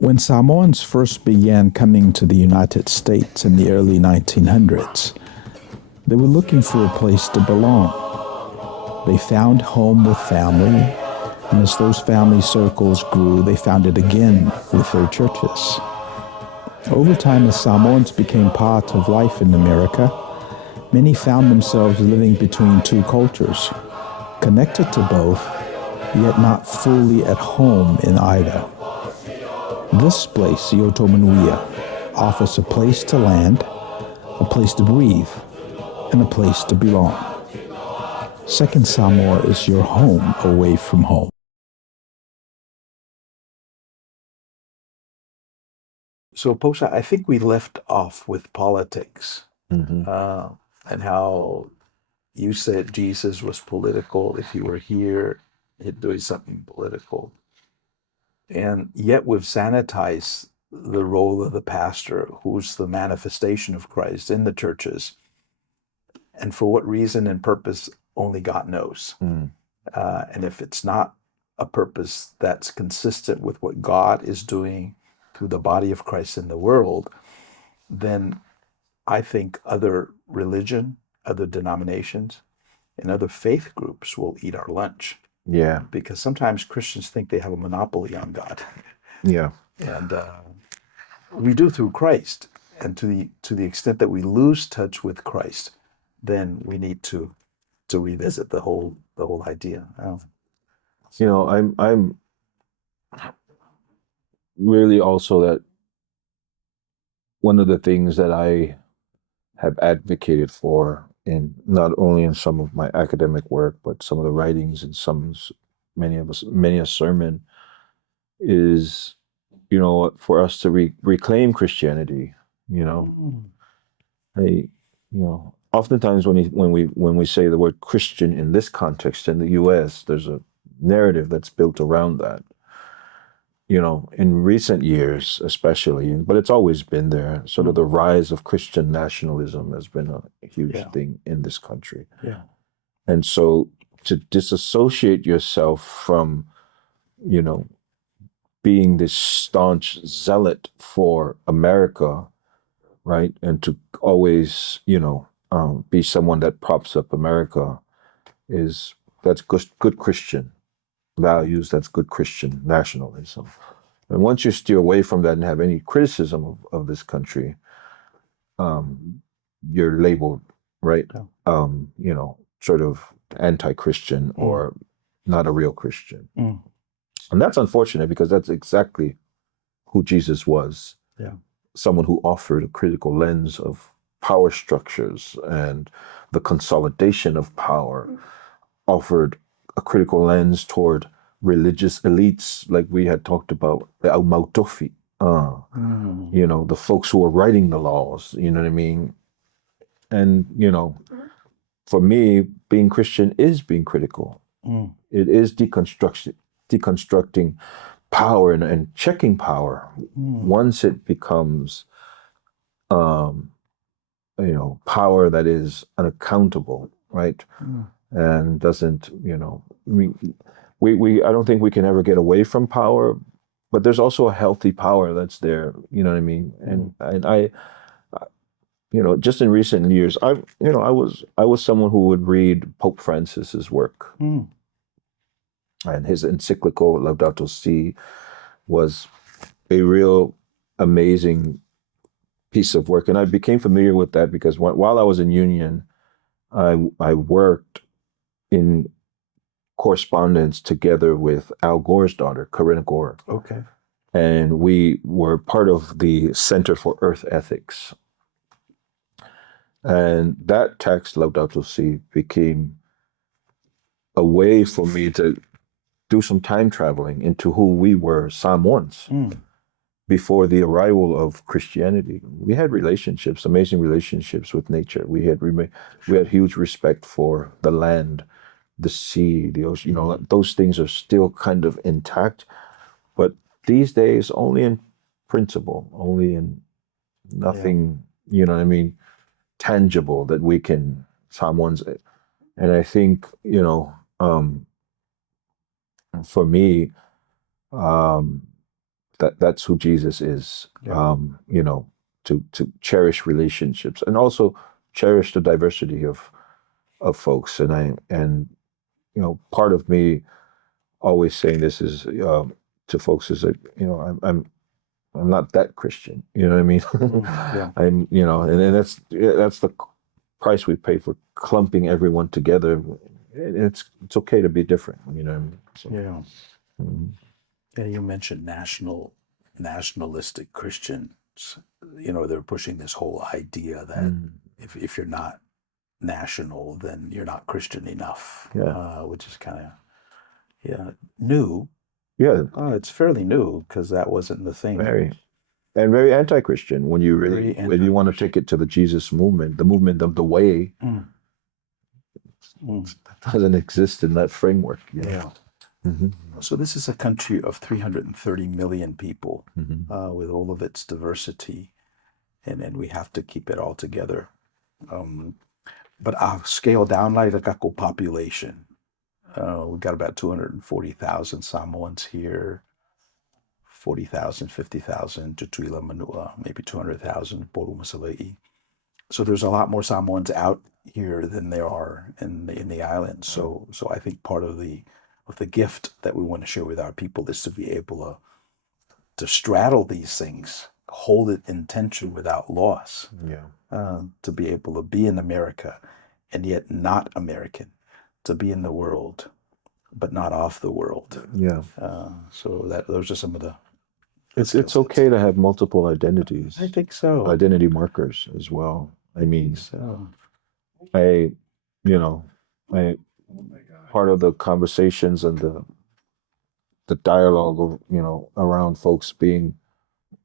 When Samoans first began coming to the United States in the early 1900s, they were looking for a place to belong. They found home with family, and as those family circles grew, they found it again with their churches. Over time, as Samoans became part of life in America, many found themselves living between two cultures, connected to both, yet not fully at home in either. This place, the Outou Manuia, offers a place to land, a place to breathe, and a place to belong. Second Samoa is your home away from home. So, Pausa, I think we left off with politics, and how you said Jesus was political. If he were here, he'd do something political. And yet we've sanitized the role of the pastor, who's the manifestation of Christ in the churches. And for what reason and purpose, only God knows. And if it's not a purpose that's consistent with what God is doing through the body of Christ in the world, then I think other religion, other denominations, and other faith groups will eat our lunch. Yeah. Because sometimes Christians think they have a monopoly on God. Yeah. And we do through Christ. And to the extent that we lose touch with Christ, then we need to revisit the whole idea. You know, I'm really also that one of the things that I have advocated for, in not only in some of my academic work, but some of the writings and many a sermon, is, you know, for us to reclaim Christianity. You know, oftentimes when we say the word Christian in this context in the U.S., there's a narrative that's built around that. You know, in recent years, especially, but it's always been there. Sort of the rise of Christian nationalism has been a huge thing in this country. Yeah. And so to disassociate yourself from, you know, being this staunch zealot for America, right, and to always, you know, be someone that props up America, that's good Christian values. That's good Christian nationalism. And once you steer away from that and have any criticism of this country, you're labeled, right? Yeah. You know, sort of anti-Christian or not a real Christian. And that's unfortunate, because that's exactly who Jesus was. Yeah. Someone who offered a critical lens of power structures and the consolidation of power, offered a critical lens toward religious elites, like we had talked about, the Mautofi, you know, the folks who are writing the laws, you know what I mean? And, you know, for me, being Christian is being critical. It is deconstructing power and checking power once it becomes, you know, power that is unaccountable, right? And doesn't, you know, I don't think we can ever get away from power, but there's also a healthy power that's there, you know what I mean? And I you know, just in recent years, I was someone who would read Pope Francis's work. And his encyclical Laudato Si was a real amazing piece of work. And I became familiar with that because while I was in Union, I worked in correspondence together with Al Gore's daughter, Corinna Gore. Okay. And we were part of the Center for Earth Ethics. And that text, Laudato Si, became a way for me to do some time traveling into who we were, Samoans, before the arrival of Christianity. We had relationships, amazing relationships with nature. We had huge respect for the land, the sea, the ocean. You know, those things are still kind of intact, but these days only in principle, only in nothing, you know what I mean, tangible that we can, Samoans. And I think, you know, for me, that's who Jesus is. Yeah. You know, to cherish relationships and also cherish the diversity of folks. And you know, part of me always saying this is to folks is that, you know, I'm not that Christian. You know what I mean? Yeah. I'm, you know, and that's the price we pay for clumping everyone together. It's okay to be different. You know what I mean? So, Yeah. mhm. Yeah, you mentioned nationalistic Christians. You know, they're pushing this whole idea that if you're not national, then you're not Christian enough. Yeah. Which is kind of new. Yeah, It's fairly new because that wasn't the thing. very and very anti-Christian when you really Very when you want to take it to the Jesus movement, the movement of the way. Mm. That doesn't exist in that framework. You know? Yeah. Mhm. So this is a country of 330 million people Mhm. with all of its diversity, and we have to keep it all together. But I'll scale down like the kako population. We've got about 240,000 Samoans here, 40,000, 50,000 Tutuila Manua, maybe 200,000 Poru Masala'i. So there's a lot more Samoans out here than there are in the islands. So I think part of the gift that we want to share with our people is to be able to straddle these things, hold it in tension without loss. Yeah. To be able to be in America and yet not American, to be in the world but not off the world. Yeah. So those are some of the. It's okay to have multiple identities. I think so. Identity markers as well. I mean, so. I, you know, part of the conversations and the dialogue of, you know, around folks being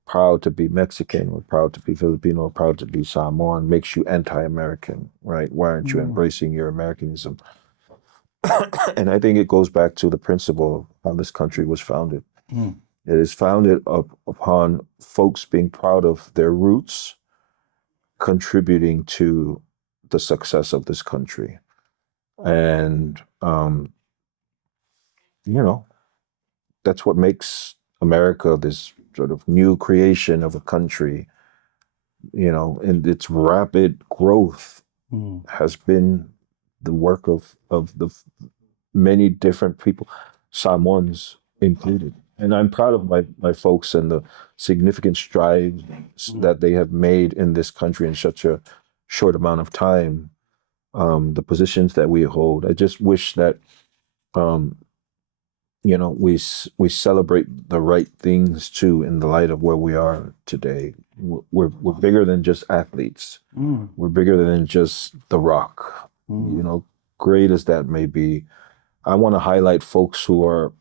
proud to be Mexican or proud to be Filipino or proud to be Samoan makes you anti-American, right? Why aren't you embracing your Americanism? And I think it goes back to the principle of how this country was founded. It is founded upon folks being proud of their roots, contributing to the success of this country. And, you know, that's what makes America this sort of new creation of a country, you know, and its rapid growth has been the work of the many different people, Samoans included. And I'm proud of my folks and the significant strides that they have made in this country in such a short amount of time. The positions that we hold. I just wish that, you know, we celebrate the right things too in the light of where we are today. We're bigger than just athletes. We're bigger than just The Rock. You know, great as that may be. I want to highlight folks who are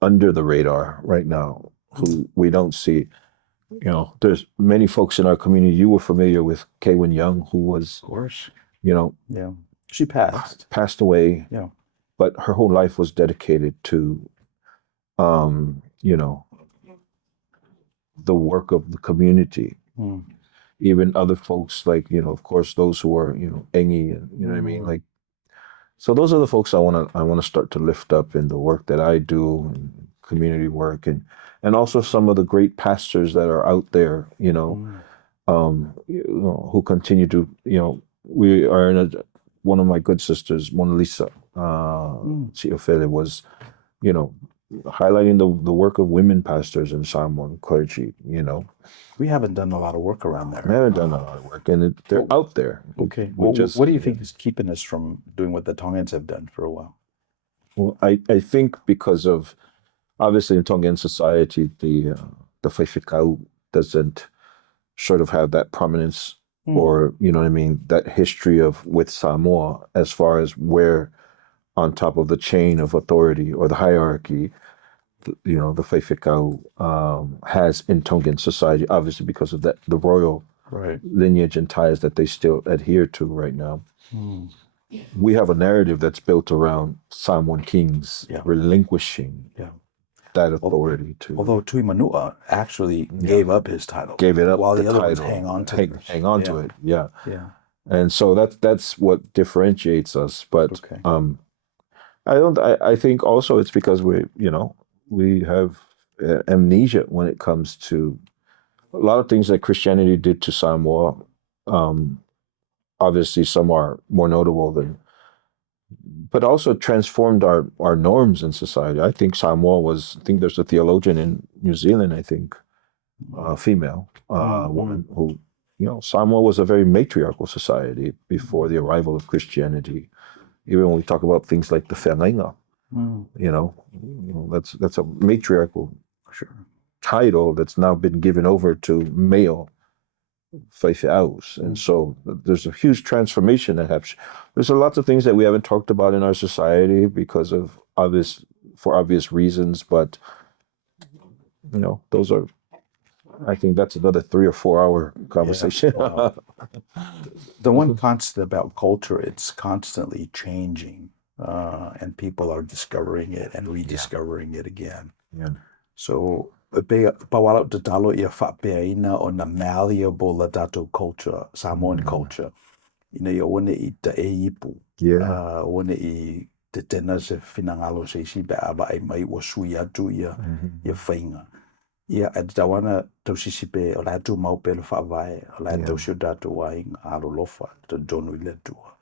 under the radar right now, who we don't see. You know, there's many folks in our community. You were familiar with Kaywin Young, who was, Of course, you know, yeah, she passed away. Yeah, but her whole life was dedicated to, you know, the work of the community. Even other folks, like, you know, of course, those who are, you know, Engi, and you know what I mean, like. So those are the folks I want to start to lift up in the work that I do, and community work, and also some of the great pastors that are out there, you know, who continue to, you know, we are in one of my good sisters, Mona Lisa, Chiofele, was, you know, highlighting the work of women pastors and Samoan clergy, you know. We haven't done a lot of work around there. We haven't done a lot of work, and they're out there. Okay. What do you think is keeping us from doing what the Tongans have done for a while? Well, I think because of, obviously in Tongan society, the Whaiwhikau doesn't sort of have that prominence, or, you know what I mean, that history of with Samoa as far as where on top of the chain of authority or the hierarchy, you know, the Whaiwhikau has in Tongan society, obviously because of that, the royal lineage and ties that they still adhere to right now. We have a narrative that's built around Samoan kings relinquishing that authority to. Although Tui Manua actually gave up his title. Gave it up while the other title, ones hang on to it. Yeah. Yeah. And so that's what differentiates us. But I think also it's because we have amnesia when it comes to a lot of things that Christianity did to Samoa. Obviously, some are more notable than, but also transformed our norms in society. I think I think there's a theologian in New Zealand, I think, female, woman who, Samoa was a very matriarchal society before the arrival of Christianity. Even when we talk about things like the Aiga, that's a matriarchal title that's now been given over to male Faifeaus. And so there's a huge transformation that happens. There's a lot of things that we haven't talked about in our society because of obvious reasons, but those are, I think that's another 3 or 4 hour conversation. Yeah. Wow. The one constant about culture, it's constantly changing, and people are discovering it and rediscovering it again. Yeah. So, pawala te talo ia whapeaina o na malleable la dato culture, Samoan culture. Ia one I te e ipu. Yeah. One I te tena se finangalo se si be aba ai mai wa sui atu ia whainga. Ia at tawana tau sisipe o la tu mau pelo whaavae, o la tau siu datu waing Talofa te donu I le tua.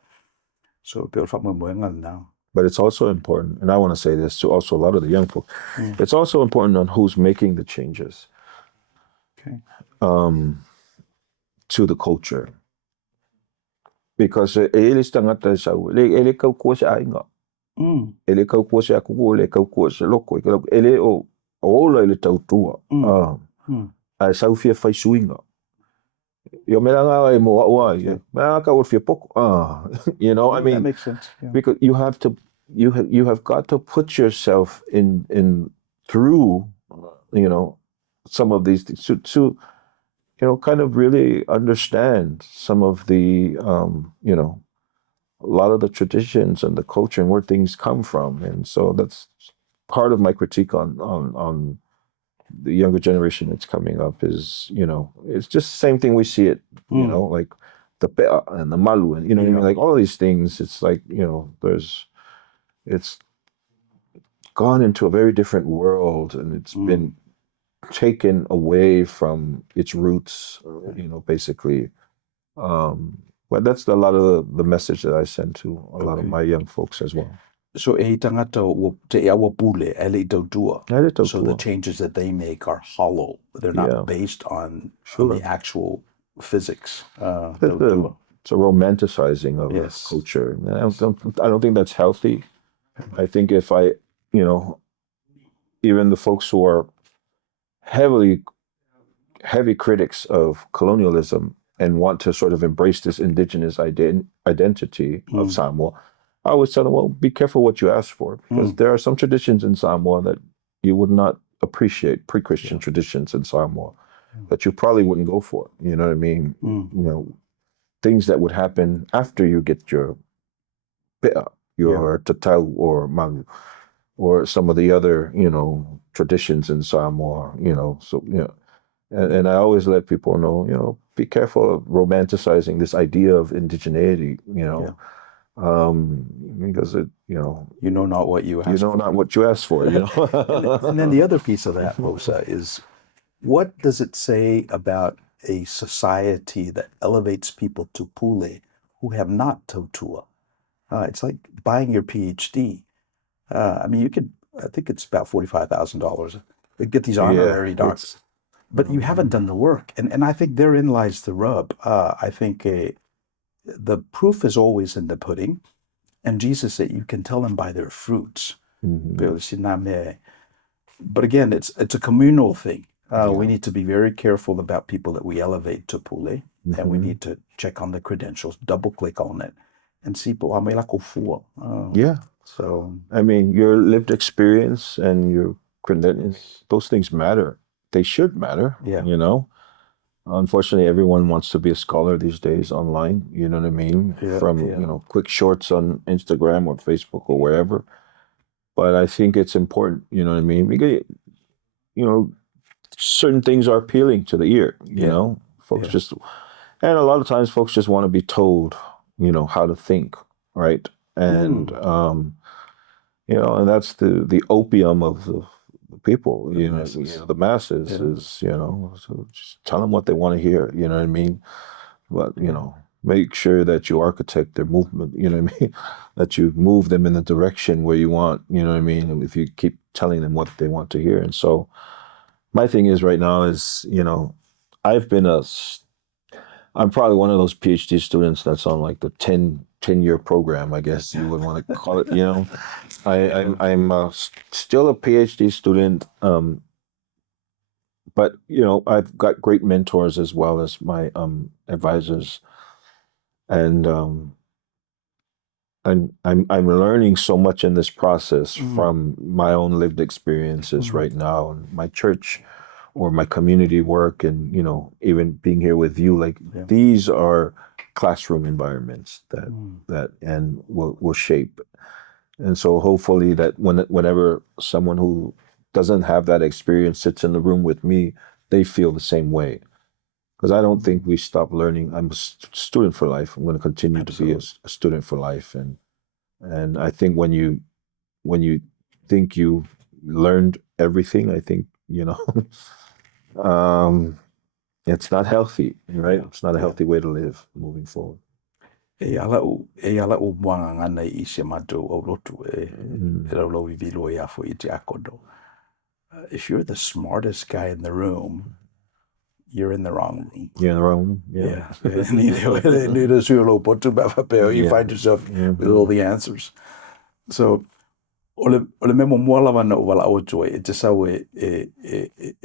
So pelo whamoenga now. But it's also important, and I want to say this to also a lot of the young folk, it's also important on who's making the changes to the culture. Because ele tangata sau, ele kau kua se ainga. Ele kau kua se akuku, ele kau kua se loko, ele o ola ele tautua. Ai sau fia fai suinga. Yo me langa e mo wa ia. Me langa ka fia poko. I mean, that makes sense. Yeah. Because you have got to put yourself in through some of these things to kind of really understand some of the a lot of the traditions and the culture and where things come from. And so that's part of my critique on the younger generation that's coming up is, it's just the same thing we see it, like the pe'a and the malu and, what I mean? Like all of these things, it's like, it's gone into a very different world and it's been taken away from its roots, basically. But that's a lot of the message that I send to a lot of my young folks as well. So e tangata o te awa pule ele tautua. So the changes that they make are hollow. They're not based on the actual physics. It's a romanticizing of culture. And I don't think that's healthy. I think if even the folks who are heavy critics of colonialism and want to sort of embrace this indigenous identity of Samoa, I always tell them, well, be careful what you ask for, because there are some traditions in Samoa that you would not appreciate, pre-Christian traditions in Samoa, that you probably wouldn't go for. You know what I mean? Things that would happen after you get your pe'a, your tatau or magu, or some of the other, traditions in Samoa, so, and I always let people know, be careful of romanticizing this idea of indigeneity, because it, you know not what you ask for. Not what you ask for, and then the other piece of that, Pausa, is what does it say about a society that elevates people to pule who have not tautua? It's like buying your PhD. I mean, I think it's about $45,000. You get these honorary doctors, but you haven't done the work. And I think therein lies the rub. I think the proof is always in the pudding. And Jesus said, you can tell them by their fruits. But again, it's a communal thing. We need to be very careful about people that we elevate to pule. And we need to check on the credentials, double click on it, and see So I mean, your lived experience and your credentials, those things matter. They should matter. Unfortunately, everyone wants to be a scholar these days online. You know what I mean? From quick shorts on Instagram or Facebook or wherever. But I think it's important. You know what I mean? Because certain things are appealing to the ear. Folks just, and a lot of times folks just want to be told, how to think, right? And and that's the opium of the people, The you masses. know, the masses Yeah. is, so just tell them what they want to hear, you know what I mean? But, make sure that you architect their movement, you know what I mean? That you move them in the direction where you want, you know what I mean? And if you keep telling them what they want to hear. And so my thing is right now is, I've been I'm probably one of those PhD students that's on like the 10-year program, I guess you would want to call it, I'm still a PhD student, but I've got great mentors as well as my advisors, and I'm learning so much in this process from my own lived experiences right now, and my church or my community work, and even being here with you, like these are classroom environments that and will shape. And so hopefully that whenever someone who doesn't have that experience sits in the room with me, they feel the same way. Because I don't think we stop learning. I'm a student for life. I'm going to continue to be a student for life. And I think when you think you've learned everything, I think, it's not healthy, right? It's not a healthy way to live moving forward. E ala u wanga ngana I se matou au lotu e lau I vilo I afo I te akodo. If you're the smartest guy in the room, you're in the wrong room. You're in the wrong room. Yeah. You find yourself with all the answers. So ole memo moala wana o wala o joy e te sau e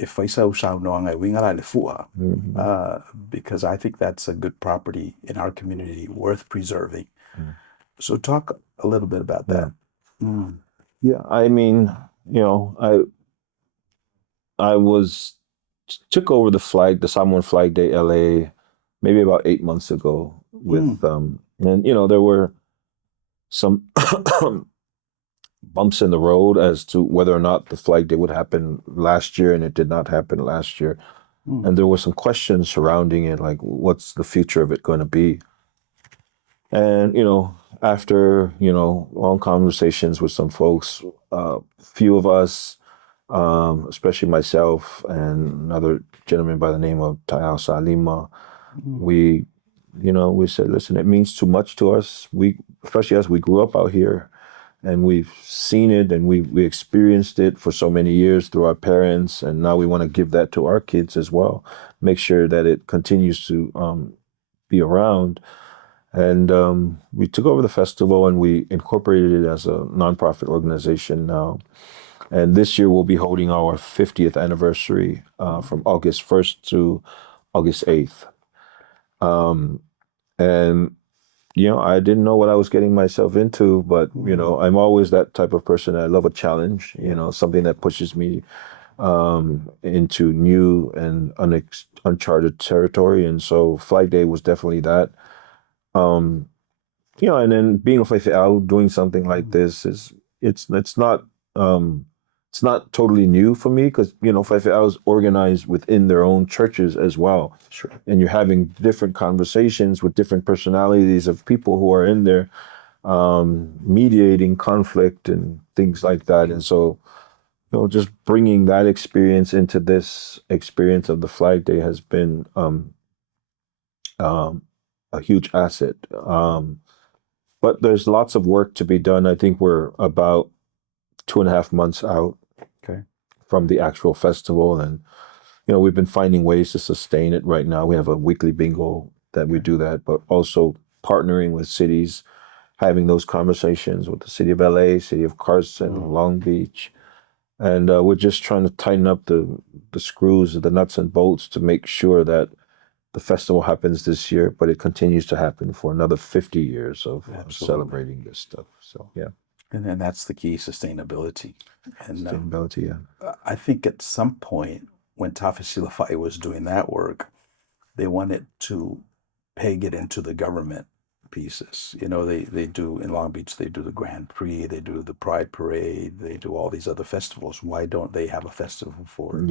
whaisau sau noanga I wingara le fua. Because I think that's a good property in our community worth preserving. So talk a little bit about that. Yeah, I mean, I took over the Samoan Flag Day LA maybe about 8 months ago with and there were some bumps in the road as to whether or not the Flag Day would happen last year, and it did not happen last year. And there were some questions surrounding it, like what's the future of it going to be? And, after, long conversations with some folks, few of us, especially myself and another gentleman by the name of Pausa, we said, listen, it means too much to us. Especially as we grew up out here, and we've seen it, and we experienced it for so many years through our parents, and now we want to give that to our kids as well. Make sure that it continues to be around. And we took over the festival, and we incorporated it as a nonprofit organization now. And this year we'll be holding our 50th anniversary from August 1st to August 8th. And I didn't know what I was getting myself into, but I'm always that type of person. I love a challenge, something that pushes me into new and uncharted territory. And so Flag Day was definitely that. And then being a Fa'a doing something like this it's not totally new for me, because Fa'a is organized within their own churches as well. Sure. And you're having different conversations with different personalities of people who are in there, mediating conflict and things like that. And so, just bringing that experience into this experience of the Flag Day has been a huge asset. But there's lots of work to be done. I think we're about 2.5 months out from the actual festival, and we've been finding ways to sustain it right now. We have a weekly bingo that we do that, but also partnering with cities, having those conversations with the city of LA, city of Carson, Long Beach, and we're just trying to tighten up the screws, the nuts and bolts to make sure that the festival happens this year, but it continues to happen for another 50 years of celebrating this stuff. So, yeah. And then that's the key, sustainability. And sustainability, yeah. I think at some point when Tafisilafa'i was doing that work, they wanted to peg it into the government pieces. They do in Long Beach, they do the Grand Prix, they do the Pride Parade, they do all these other festivals. Why don't they have a festival for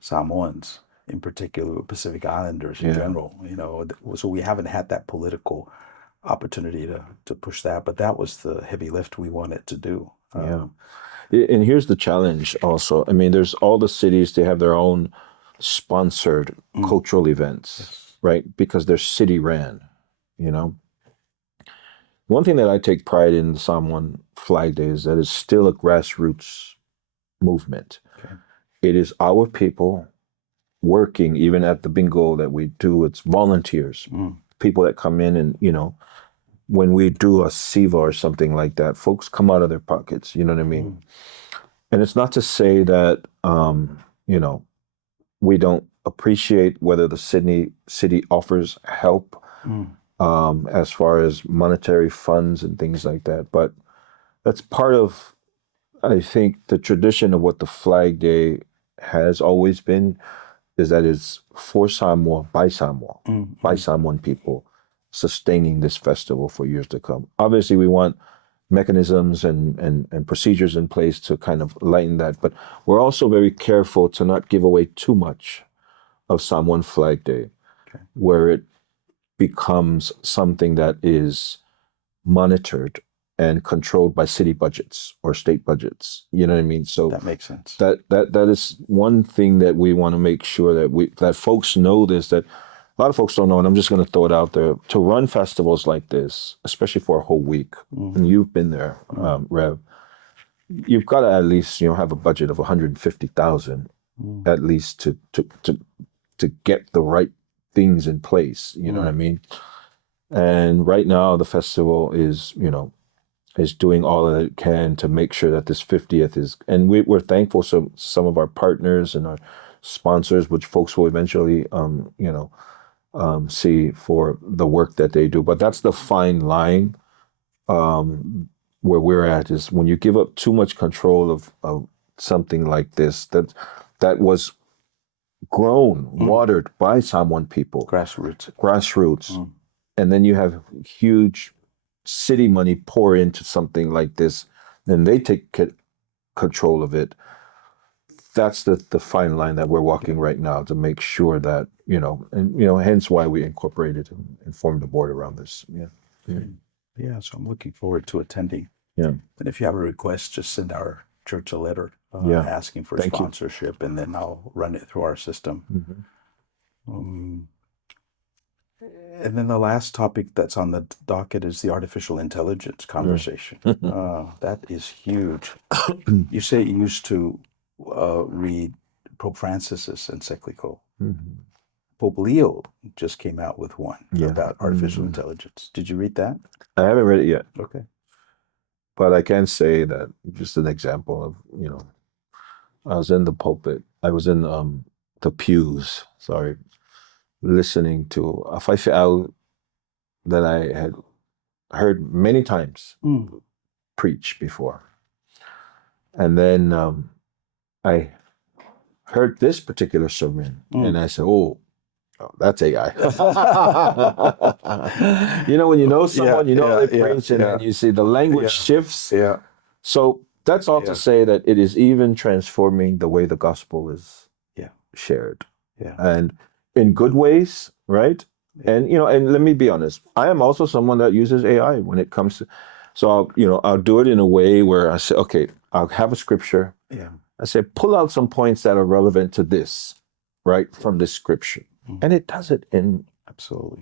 Samoans? In particular, Pacific Islanders in general, so we haven't had that political opportunity to push that, but that was the heavy lift we wanted to do. And here's the challenge also. I mean, there's all the cities, they have their own sponsored cultural events, right? Because they're city ran, you know. One thing that I take pride in the Samoan Flag Day is that it's still a grassroots movement. Okay. It is our people working, even at the bingo that we do, it's volunteers, people that come in and, you know, when we do a SIVA or something like that, folks come out of their pockets, you know what I mean? And it's not to say that, you know, we don't appreciate whether the city offers help as far as monetary funds and things like that. But that's part of, I think, the tradition of what the Flag Day has always been, is that it's for Samoa, by Samoan people, sustaining this festival for years to come. Obviously, we want mechanisms and procedures in place to kind of lighten that, but we're also very careful to not give away too much of Samoan Flag Day, where it becomes something that is monitored and controlled by city budgets or state budgets. You know what I mean? So that makes sense. That is one thing that we want to make sure that folks know this, that a lot of folks don't know, and I'm just going to throw it out there. To run festivals like this, especially for a whole week, and you've been there, Rev, you've got to at least, you know, have a budget of 150,000 at least to get the right things in place. You know what I mean? And right now the festival is, you know, is doing all that it can to make sure that this 50th is, and we're thankful to some of our partners and our sponsors, which folks will eventually, you know, see for the work that they do. But that's the fine line where we're at, is when you give up too much control of something like this, that was grown, watered by Samoan people. Grassroots. And then you have huge city money pour into something like this, then they take control of it. That's the fine line that we're walking right now, to make sure that, you know, and, you know, hence why we incorporated and formed the board around this. Yeah, so I'm looking forward to attending. Yeah. And if you have a request, just send our church a letter asking for sponsorship, and then I'll run it through our system. And then the last topic that's on the docket is the artificial intelligence conversation. That is huge. You say you used to read Pope Francis's encyclical. Pope Leo just came out with one about artificial intelligence. Did you read that? I haven't read it yet. Okay. But I can say that, just an example of, you know, I was in the pulpit. I was in the pews, listening to a Fa'a that I had heard many times preach before. And then I heard this particular sermon, and I said, oh, that's AI. You know, when you know someone, they preach, and then you see the language shifts. Yeah. So that's all to say that it is even transforming the way the gospel is shared. Yeah. And in good ways, right? And, you know, and let me be honest, I am also someone that uses AI when it comes to, so I'll do it in a way where I say, okay, I'll have a scripture. Yeah. I say, pull out some points that are relevant to this, right, from this scripture. And it does it in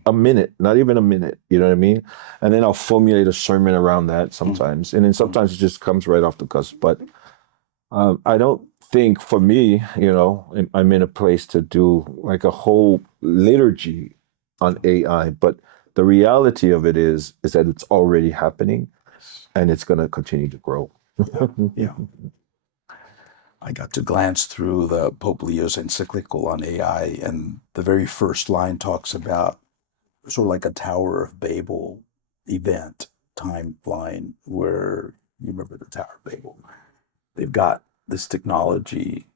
a minute, not even a minute, you know what I mean? And then I'll formulate a sermon around that sometimes. And then sometimes it just comes right off the cusp. But I don't think, for me, you know, I'm in a place to do like a whole liturgy on AI. But the reality of it is that it's already happening, and it's going to continue to grow. Yeah. I got to glance through the Pope Leo's encyclical on AI, and the very first line talks about sort of like a Tower of Babel event timeline, where, you remember the Tower of Babel? They've got this technology,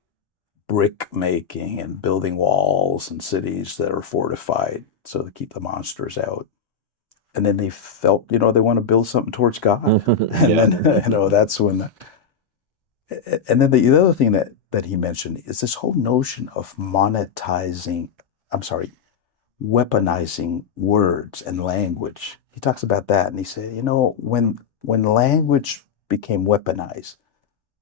brick making and building walls and cities that are fortified so to keep the monsters out. And then they felt, you know, they want to build something towards God. And then, you know, that's when and then the other thing that he mentioned is this whole notion of weaponizing words and language. He talks about that, and he said, you know, when language became weaponized,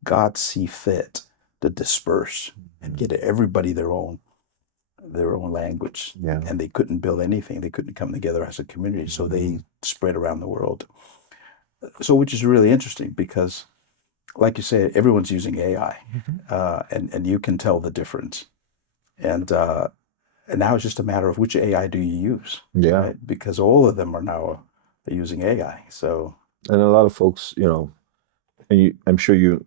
God see fit to disperse and get everybody their own language. Yeah. And they couldn't build anything. They couldn't come together as a community. So they spread around the world. So which is really interesting because, like you say, everyone's using AI, and you can tell the difference. And now it's just a matter of which AI do you use? Yeah. Right? Because all of them are now using AI. So, And a lot of folks, and I'm sure you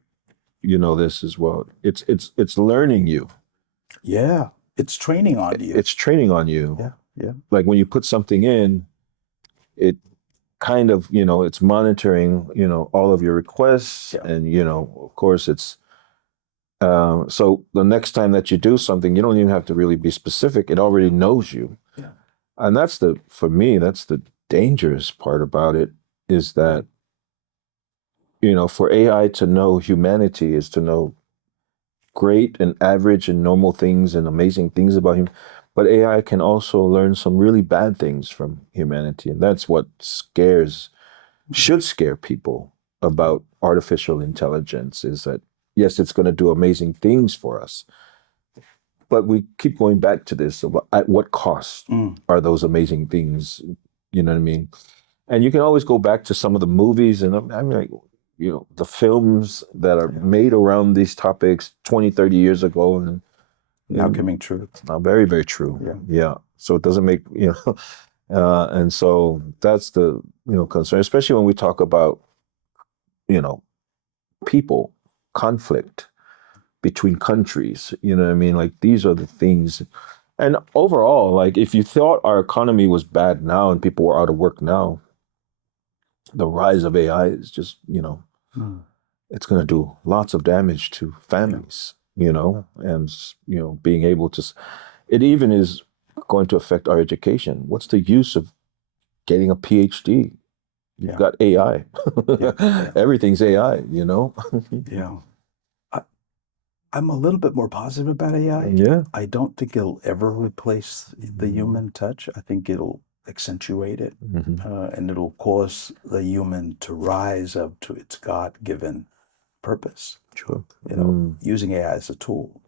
know this as well. It's learning you. yeah, it's training on you. It's training on you. Yeah, yeah. Like when you put something in, it kind of, it's monitoring, all of your requests, and of course it's so the next time that you do something, you don't even have to really be specific. It already knows you. Yeah. And for me, that's the dangerous part about it, is that, for AI to know humanity is to know great and average and normal things and amazing things about him. But AI can also learn some really bad things from humanity. And that's what should scare people about artificial intelligence, is that, yes, it's going to do amazing things for us. But we keep going back to this. At what cost are those amazing things? You know what I mean? And you can always go back to some of the movies and like, the films that are made around these topics 20, 30 years ago. And Now coming true. Now very, very true. Yeah. So it doesn't make, and so that's the, concern, especially when we talk about, people, conflict between countries, you know what I mean? Like, these are the things. And overall, like, if you thought our economy was bad now and people were out of work now, the rise of AI is just, it's going to do lots of damage to families, and, being able to, it even is going to affect our education. What's the use of getting a PhD? You've got AI. Everything's AI, Yeah. I'm a little bit more positive about AI. Yeah. I don't think it'll ever replace the human touch. I think it'll accentuate it, and it'll cause the human to rise up to its God-given purpose. Sure. Using AI as a tool.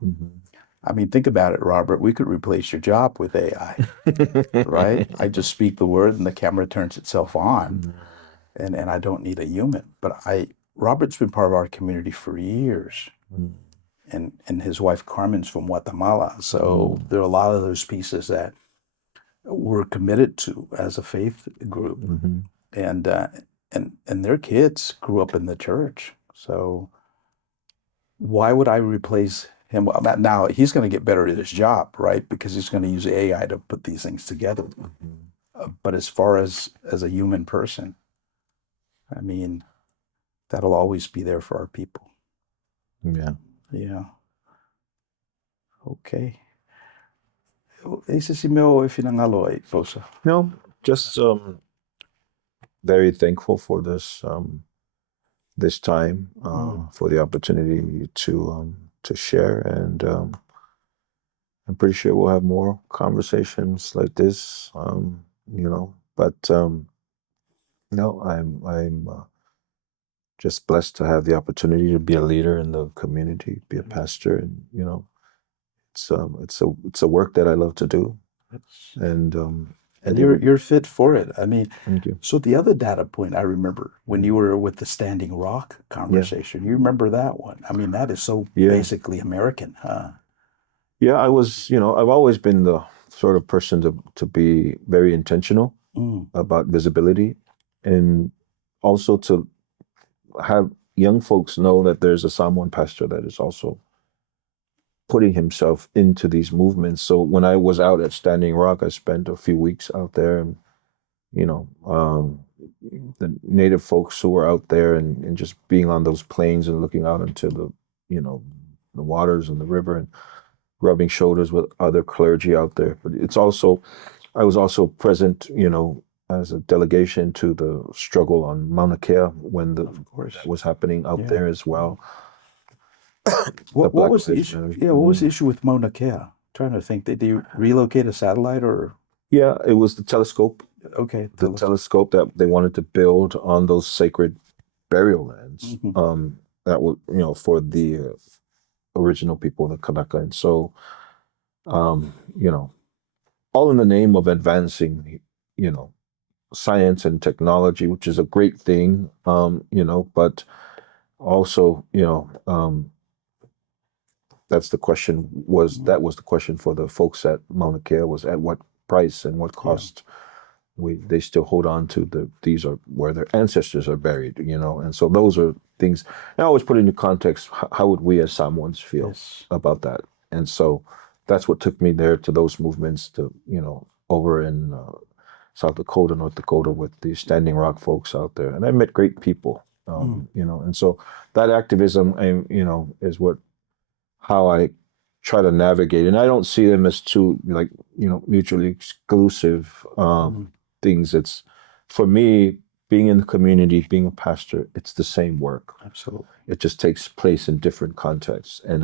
I mean, think about it, Robert. We could replace your job with AI, right? I just speak the word and the camera turns itself on, and I don't need a human. But Robert's been part of our community for years. And his wife Carmen's from Guatemala. So there are a lot of those pieces that we're committed to as a faith group. And their kids grew up in the church. So why would I replace him? Now he's going to get better at his job, right? Because he's going to use AI to put these things together. But as far as a human person, I mean, that'll always be there for our people. Yeah. Yeah. Okay. Ese si meu finangalo ay Pausa. No, just very thankful for this this time, for the opportunity to share, and I'm pretty sure we'll have more conversations like this, But no, I'm just blessed to have the opportunity to be a leader in the community, be a pastor, and it's a work that I love to do, and you're fit for it. I mean, thank you. so the other data point I remember when you were with the Standing Rock conversation, you remember that one? I mean, that is so basically American, huh? Yeah, I was, I've always been the sort of person to be very intentional about visibility, and also to have young folks know that there's a Samoan pastor that is also putting himself into these movements. So when I was out at Standing Rock, I spent a few weeks out there, and the native folks who were out there, and just being on those plains and looking out into the waters and the river, and rubbing shoulders with other clergy out there. But I was also present, as a delegation to the struggle on Mauna Kea when that was happening out there as well. What was the issue? Yeah, what was the issue with Mauna Kea? Trying to think, did they relocate a satellite or? Yeah, it was the telescope. Okay. The telescope that they wanted to build on those sacred burial lands. that was, for the original people, the Kanaka. And so, all in the name of advancing, science and technology, which is a great thing, but also, that was the question for the folks at Mauna Kea, was at what price and what cost they still hold on to these are where their ancestors are buried, and so those are things. And I always put into context, how would we as Samoans feel about that? And so that's what took me there, to those movements, to over in South Dakota, North Dakota, with the Standing Rock folks out there, and I met great people, and so that activism, is how I try to navigate, and I don't see them as two mutually exclusive things. It's, for me, being in the community, being a pastor, it's the same work. Absolutely. It just takes place in different contexts, and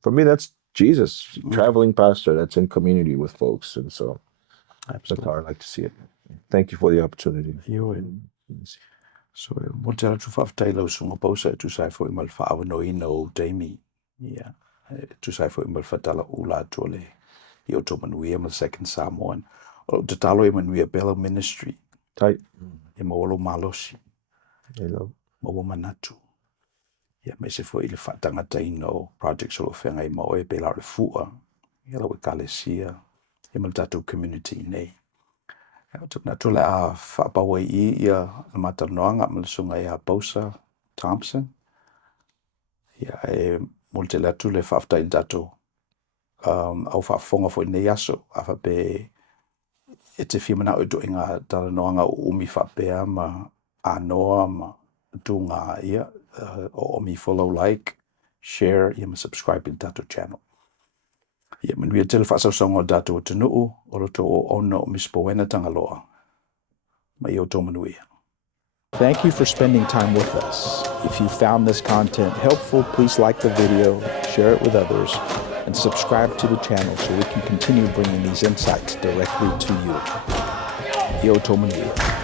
for me, that's Jesus, traveling pastor that's in community with folks, and so that's how I like to see it. Thank you for the opportunity. So mo te tu whaftailo sunga pausa tu sai fo imal whaawano no Damie. Yeah. Tu sai fo imal whatala ula tole I Outou Manuia ma second Samoan. O te talo I Manuia Bella Ministry. Tight. E maolo malosi. Hello. Mawo manatu. Yeah, me se fo I le whatangata ino project solo whenga I mao e Bella le fua. I lau e kalesia. E mal tatou community nei. Na tole a whapawa I ia na matanoanga ma le sunga ia Pausa, Tompson. Ia e multe le atu le whafta I tatou au whafonga fo I nei aso a whape e te whimana o do inga talanoanga o umi whapea ma anoa ma tunga ia o omi follow, like, share ia ma subscribe in tatou channel. Ia Manuia tele whaasausaunga o tatou te nuu o roto o ono o mispowena tangaloa. Ma I Outou Manuia. Thank you for spending time with us. If you found this content helpful, please like the video, share it with others, and subscribe to the channel so we can continue bringing these insights directly to you. I Outou Manuia.